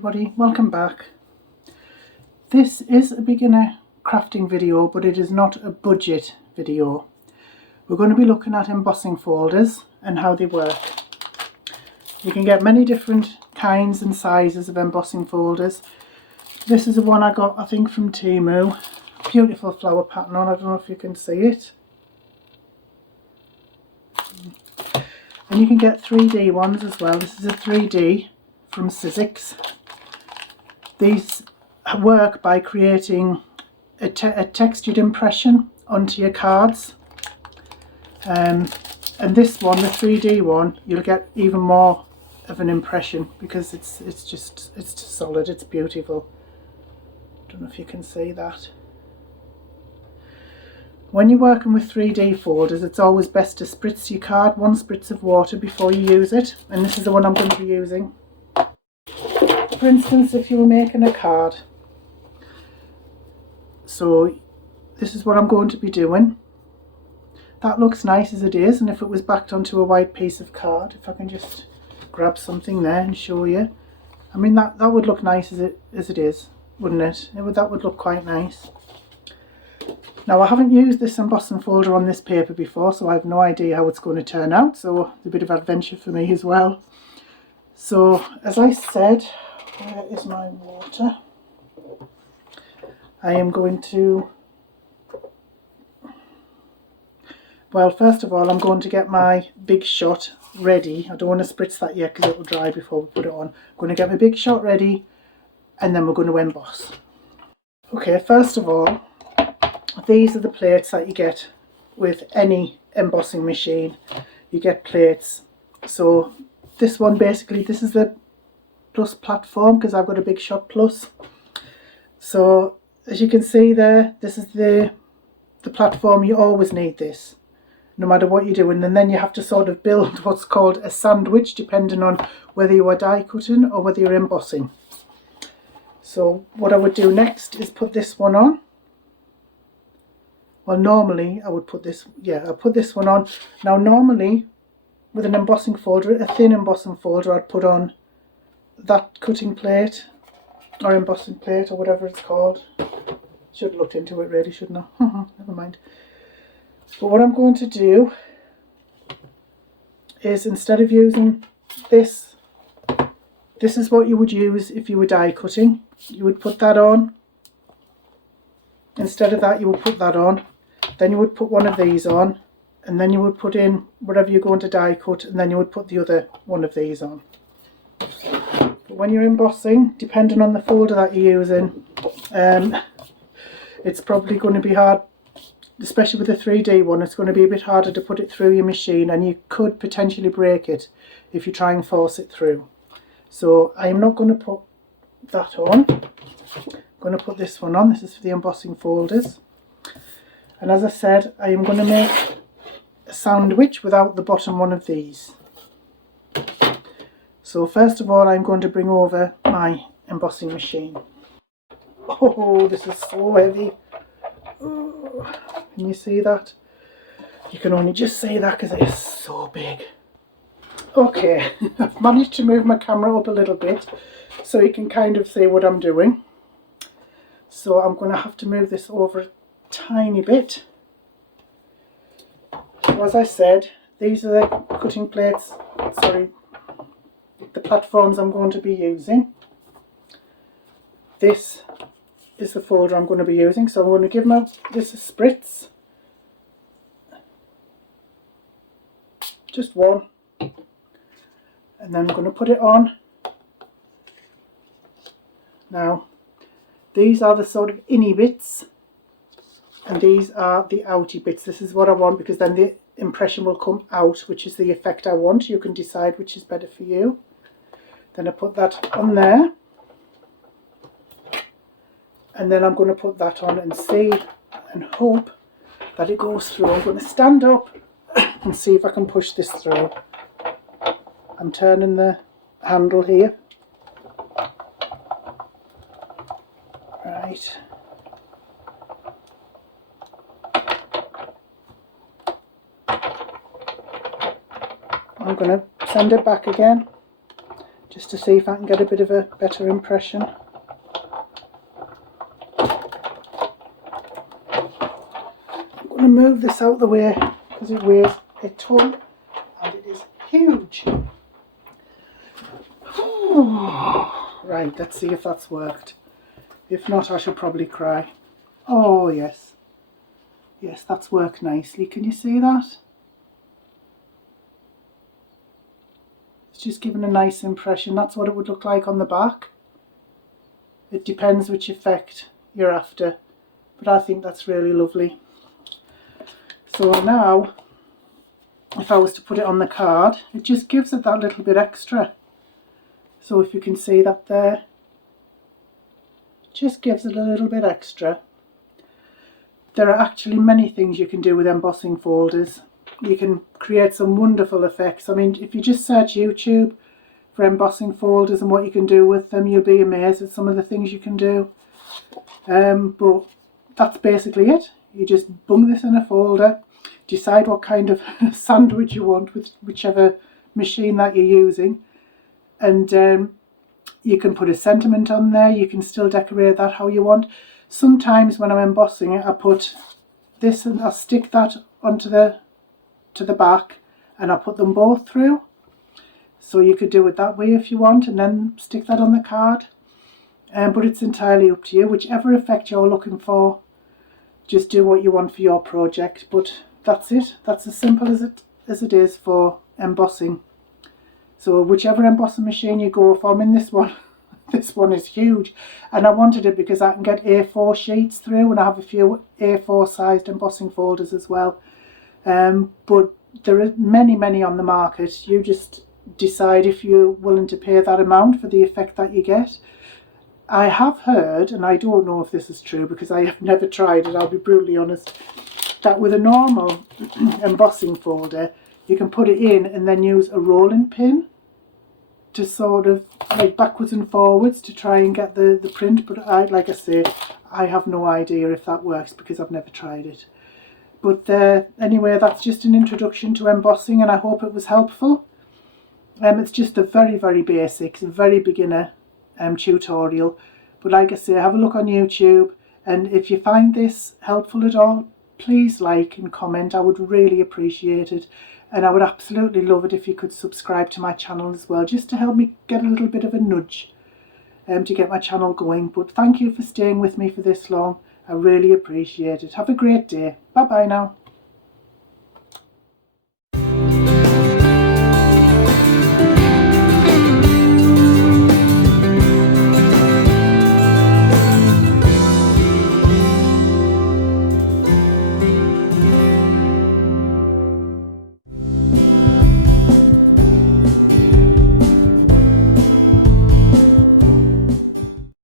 everybody, welcome back. This is a beginner crafting video, but it is not a budget video. We're going to be looking at embossing folders and how they work. You can get many different kinds and sizes of embossing folders. This is the one I got, I think, from Temu. Beautiful flower pattern on, I don't know if you can see it. And you can get 3D ones as well. This is a 3D from Sizzix. These work by creating a textured impression onto your cards. And this one, the 3D one, you'll get even more of an impression because it's just solid, it's beautiful. Don't know if you can see that. When you're working with 3D folders, it's always best to spritz your card 1 spritz of water before you use it, and this is the one I'm going to be using. For instance, if you were making a card, so this is what I'm going to be doing. That looks nice as it is, and if it was backed onto a white piece of card, if I can just grab something there and show you, I mean that would look nice as it is, wouldn't it? That would look quite nice. Now, I haven't used this embossing folder on this paper before, so I have no idea how it's going to turn out, so it's a bit of adventure for me as well. So, as I said, where is my water? I am going to, well, first of all, I'm going to get my big shot ready. I don't want to spritz that yet because it will dry before we put it on. I'm going to get my big shot ready, and then we're going to emboss. Okay, first of all, these are the plates that you get with any embossing machine. You get plates. So this one, basically, this is the plus platform because I've got a big shot plus. So as you can see there, this is the platform. You always need this, no matter what you're doing. And then you have to sort of build what's called a sandwich, depending on whether you are die cutting or whether you're embossing. So what I would do next is put this one on. Well, normally I would put this, I'll put this one on. Now normally with an embossing folder, a thin embossing folder, I'd put on that cutting plate or embossing plate or whatever it's called. Should have looked into it really, shouldn't I? Never mind. But what I'm going to do is, instead of using this, this is what you would use if you were die cutting. You would put that on. Instead of that, you would put that on. Then you would put one of these on, and then you would put in whatever you're going to die cut, and then you would put the other one of these on. But when you're embossing, depending on the folder that you're using, it's probably going to be hard, especially with the 3D one. It's going to be a bit harder to put it through your machine, and you could potentially break it if you try and force it through. So I am not going to put that on. I'm going to put this one on. This is for the embossing folders. And as I said, I am going to make a sandwich without the bottom one of these. So first of all, I'm going to bring over my embossing machine. Oh, this is so heavy. Oh, can you see that? You can only just see that because it is so big. Okay, I've managed to move my camera up a little bit so you can kind of see what I'm doing. So I'm going to have to move this over a tiny bit. So as I said, these are the cutting plates, the platforms I'm going to be using. This is the folder I'm going to be using, so I'm going to give this a spritz. Just one. And then I'm going to put it on. Now, these are the sort of inny bits, and these are the outy bits. This is what I want because then the impression will come out, which is the effect I want. You can decide which is better for you. Then I put that on there, and then I'm going to put that on and see and hope that it goes through. I'm going to stand up and see if I can push this through. I'm turning the handle here. Right. I'm going to send it back again. just to see if I can get a bit of a better impression. I'm going to move this out of the way because it weighs a ton and it is huge. Right, let's see if that's worked. If not, I shall probably cry. Oh yes. Yes, that's worked nicely. Can you see that? It's just given a nice impression. That's what it would look like on the back. It depends which effect you're after, but I think that's really lovely. So now, if I was to put it on the card, it just gives it that little bit extra. So if you can see that there, it just gives it a little bit extra. There are actually many things you can do with embossing folders. You can create some wonderful effects. I mean, if you just search YouTube for embossing folders and what you can do with them, you'll be amazed at some of the things you can do. But that's basically it. You just bung this in a folder, decide what kind of sandwich you want with whichever machine that you're using, and you can put a sentiment on there. You can still decorate that how you want. Sometimes when I'm embossing it, I put this and I stick that onto the back, and I put them both through. So you could do it that way if you want, and then stick that on the card. But it's entirely up to you. Whichever effect you're looking for, just do what you want for your project. But that's it. That's as simple as it is for embossing. So whichever embossing machine you go for, I mean this one is huge, and I wanted it because I can get A4 sheets through, and I have a few A4 sized embossing folders as well. But there are many on the market. You just decide if you're willing to pay that amount for the effect that you get. I have heard, and I don't know if this is true because I have never tried it, I'll be brutally honest, that with a normal embossing folder you can put it in and then use a rolling pin to sort of like backwards and forwards to try and get the print. But like I say, I have no idea if that works because I've never tried it. But anyway, that's just an introduction to embossing, and I hope it was helpful. It's just a very basic, very beginner tutorial. But like I say, have a look on YouTube, and if you find this helpful at all, please like and comment. I would really appreciate it, and I would absolutely love it if you could subscribe to my channel as well, just to help me get a little bit of a nudge to get my channel going. But thank you for staying with me for this long. I really appreciate it. Have a great day. Bye bye now.